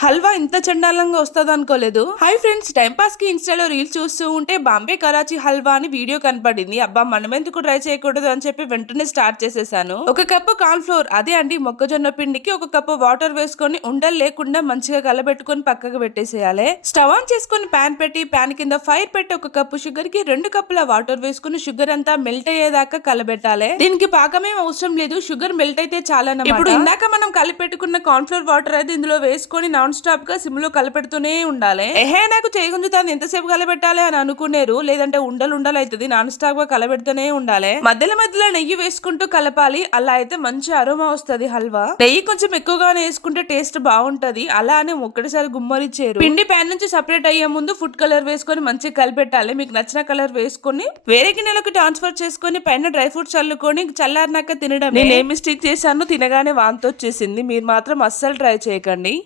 హల్వా ఇంత చండాలంగా వస్తుంది అనుకోలేదు. హై ఫ్రెండ్స్, టైం పాస్ కి ఇన్స్టాలో రీల్స్ చూస్తూ ఉంటే బాంబే కరాచీ హల్వా అని వీడియో కనపడింది. అబ్బా, మనం ఎందుకు ట్రై చేయకూడదు అని చెప్పి వెంటనే స్టార్ట్ చేసేసాను. ఒక కప్పు కార్న్ ఫ్లోర్, అదే అండి మొక్కజొన్న పిండికి ఒక కప్పు వాటర్ వేసుకొని ఉండలు లేకుండా మంచిగా కలబెట్టుకొని పక్కకు పెట్టేసేయాలి. స్టవ్ ఆన్ చేసుకుని ప్యాన్ పెట్టి ప్యాన్ కింద ఫైర్ పెట్టి ఒక కప్పు షుగర్ కి 2 కప్పుల వాటర్ వేసుకుని షుగర్ అంతా మెల్ట్ అయ్యేదాకా కలబెట్టాలి. దీనికి పాకమేం అవసరం లేదు, షుగర్ మెల్ట్ అయితే చాలా. ఇప్పుడు ఇందాక మనం కలిపెట్టుకున్న కార్న్ ఫ్లోర్ వాటర్ అయితే ఇందులో వేసుకొని నాన్ స్టాప్ గా సిమ్ లో కలపెడుతూనే ఉండాలి. నాకు చేయగుంజుతాను, ఎంతసేపు కలబెట్టాలి అని అనుకునేరు, లేదంటే ఉండలు ఉండలు అవుతుంది. నాన్ స్టాప్ గా కలబెడుతూనే ఉండాలి. మధ్యలో మధ్యలో నెయ్యి వేసుకుంటూ కలపాలి. అలా అయితే మంచి అరోమా వస్తుంది హల్వా. నెయ్యి కొంచెం ఎక్కువగానే వేసుకుంటే టేస్ట్ బాగుంటది. అలా అని ఒక్కటిసారి గుమ్మరిచ్చారు. పిండి ప్యాన్ నుంచి సపరేట్ అయ్యే ముందు ఫుడ్ కలర్ వేసుకొని మంచిగా కలిపెట్టాలి. మీకు నచ్చిన కలర్ వేసుకొని వేరే గిన్నెలకు ట్రాన్స్ఫర్ చేసుకొని పైన డ్రై ఫ్రూట్స్ చల్లుకొని చల్లారినాక తినడం. నేను ఏ మిస్టేక్ చేశాను, తినగానే వాంతి వచ్చేసింది. మీరు మాత్రం అస్సలు ట్రై చేయకండి.